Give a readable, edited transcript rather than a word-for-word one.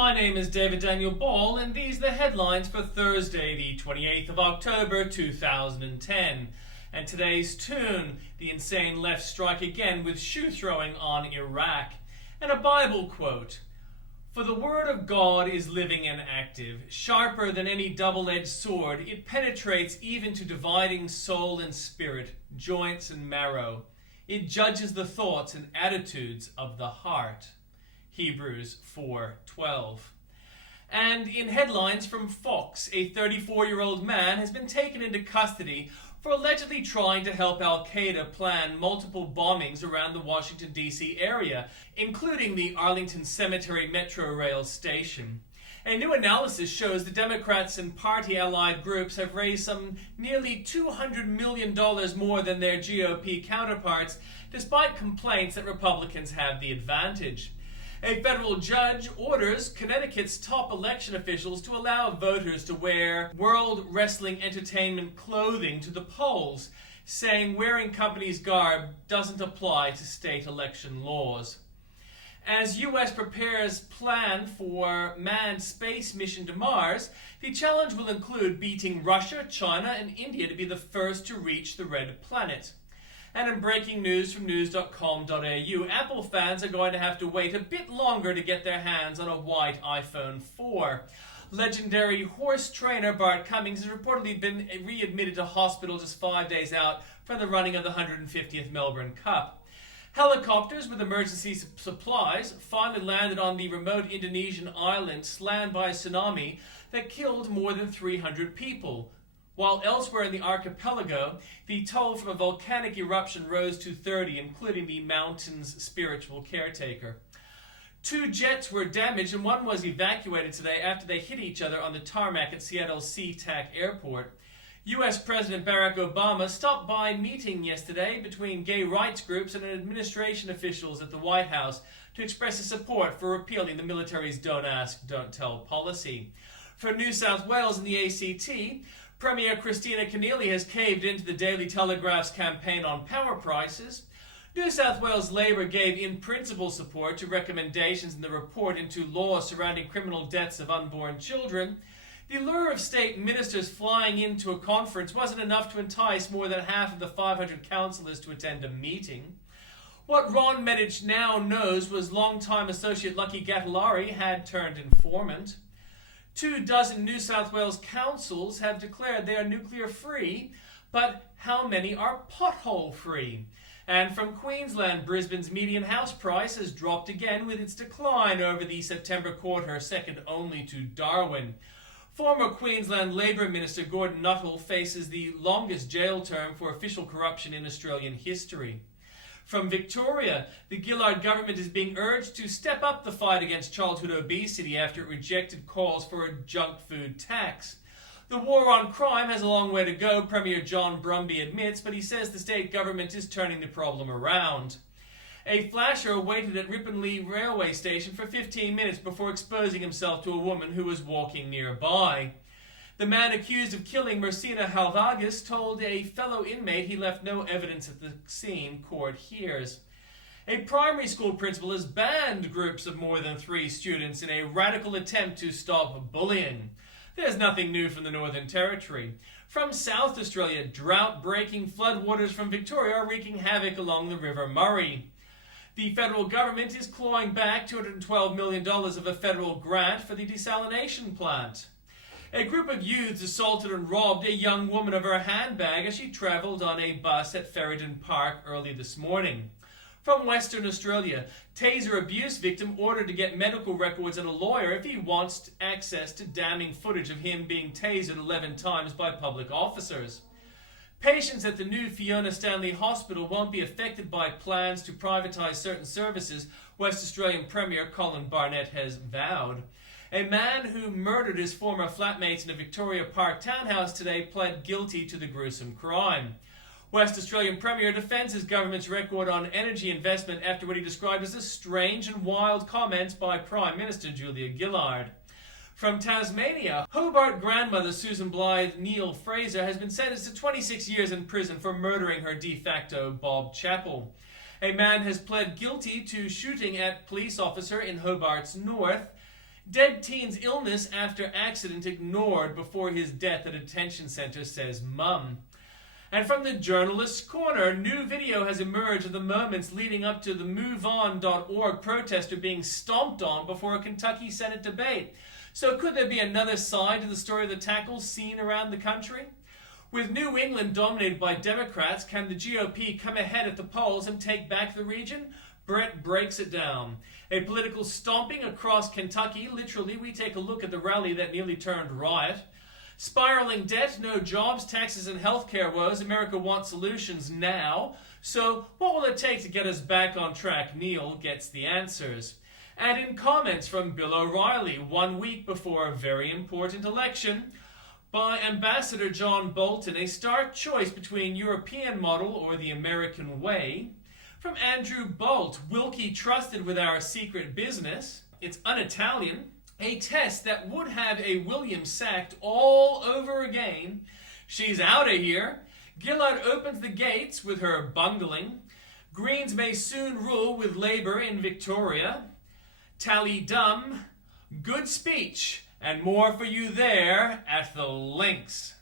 My name is David Daniel Ball, and these are the headlines for Thursday, the 28th of October, 2010. And today's tune, the insane left strike again with shoe throwing on Iraq. And a Bible quote, "For the word of God is living and active, sharper than any double-edged sword. It penetrates even to dividing soul and spirit, joints and marrow. It judges the thoughts and attitudes of the heart." Hebrews 4:12. And in headlines from Fox, a 34-year-old man has been taken into custody for allegedly trying to help Al-Qaeda plan multiple bombings around the Washington, D.C. area, including the Arlington Cemetery Metro Rail station. A new analysis shows the Democrats and party-allied groups have raised some nearly $200 million more than their GOP counterparts, despite complaints that Republicans have the advantage. A federal judge orders Connecticut's top election officials to allow voters to wear World Wrestling Entertainment clothing to the polls, saying wearing company's garb doesn't apply to state election laws. As U.S. prepares plan for manned space mission to Mars, the challenge will include beating Russia, China, and India to be the first to reach the red planet. And in breaking news from news.com.au, Apple fans are going to have to wait a bit longer to get their hands on a white iPhone 4. Legendary horse trainer Bart Cummings has reportedly been readmitted to hospital just 5 days out from the running of the 150th Melbourne Cup. Helicopters with emergency supplies finally landed on the remote Indonesian island slammed by a tsunami that killed more than 300 people. While elsewhere in the archipelago, the toll from a volcanic eruption rose to 30, including the mountain's spiritual caretaker. 2 jets were damaged and one was evacuated today after they hit each other on the tarmac at Seattle's SeaTac Airport. U.S. President Barack Obama stopped by a meeting yesterday between gay rights groups and administration officials at the White House to express his support for repealing the military's Don't Ask, Don't Tell policy. For New South Wales and the ACT, Premier Christina Keneally has caved into the Daily Telegraph's campaign on power prices. New South Wales Labor gave in-principle support to recommendations in the report into law surrounding criminal deaths of unborn children. The lure of state ministers flying into a conference wasn't enough to entice more than half of the 500 councillors to attend a meeting. What Ron Medich now knows was longtime associate Lucky Gattalari had turned informant. 24 New South Wales councils have declared they are nuclear-free, but how many are pothole-free? And from Queensland, Brisbane's median house price has dropped again with its decline over the September quarter, second only to Darwin. Former Queensland Labor Minister Gordon Nuttall faces the longest jail term for official corruption in Australian history. From Victoria, the Gillard government is being urged to step up the fight against childhood obesity after it rejected calls for a junk food tax. The war on crime has a long way to go, Premier John Brumby admits, but he says the state government is turning the problem around. A flasher waited at Ripponlea railway station for 15 minutes before exposing himself to a woman who was walking nearby. The man accused of killing Mersina Halvagas told a fellow inmate he left no evidence at the scene, court hears. A primary school principal has banned groups of more than 3 students in a radical attempt to stop bullying. There's nothing new from the Northern Territory. From South Australia, drought-breaking floodwaters from Victoria are wreaking havoc along the River Murray. The federal government is clawing back $212 million of a federal grant for the desalination plant. A group of youths assaulted and robbed a young woman of her handbag as she travelled on a bus at Ferryden Park early this morning. From Western Australia, taser abuse victim ordered to get medical records and a lawyer if he wants access to damning footage of him being tasered 11 times by public officers. Patients at the new Fiona Stanley Hospital won't be affected by plans to privatise certain services, West Australian Premier Colin Barnett has vowed. A man who murdered his former flatmates in a Victoria Park townhouse today pled guilty to the gruesome crime. West Australian Premier defends his government's record on energy investment after what he described as a strange and wild comments by Prime Minister Julia Gillard. From Tasmania, Hobart grandmother Susan Blythe Neil Fraser has been sentenced to 26 years in prison for murdering her de facto Bob Chappell. A man has pled guilty to shooting at police officer in Hobart's north. Dead teen's illness after accident ignored before his death at a detention center, says mum. And from the Journalist's Corner, new video has emerged of the moments leading up to the MoveOn.org protester being stomped on before a Kentucky Senate debate. So could there be another side to the story of the tackles seen around the country? With New England dominated by Democrats, can the GOP come ahead at the polls and take back the region? Brett breaks it down. A political stomping across Kentucky. Literally, we take a look at the rally that nearly turned riot. Spiraling debt, no jobs, taxes, and healthcare woes. America wants solutions now. So what will it take to get us back on track? Neil gets the answers. And in comments from Bill O'Reilly, 1 week before a very important election, by Ambassador John Bolton, a stark choice between European model or the American way. From Andrew Bolt, Wilkie trusted with our secret business. It's un-Italian. A test that would have a William sacked all over again. She's out of here. Gillard opens the gates with her bungling. Greens may soon rule with Labour in Victoria. Tally dum. Good speech. And more for you there at the links.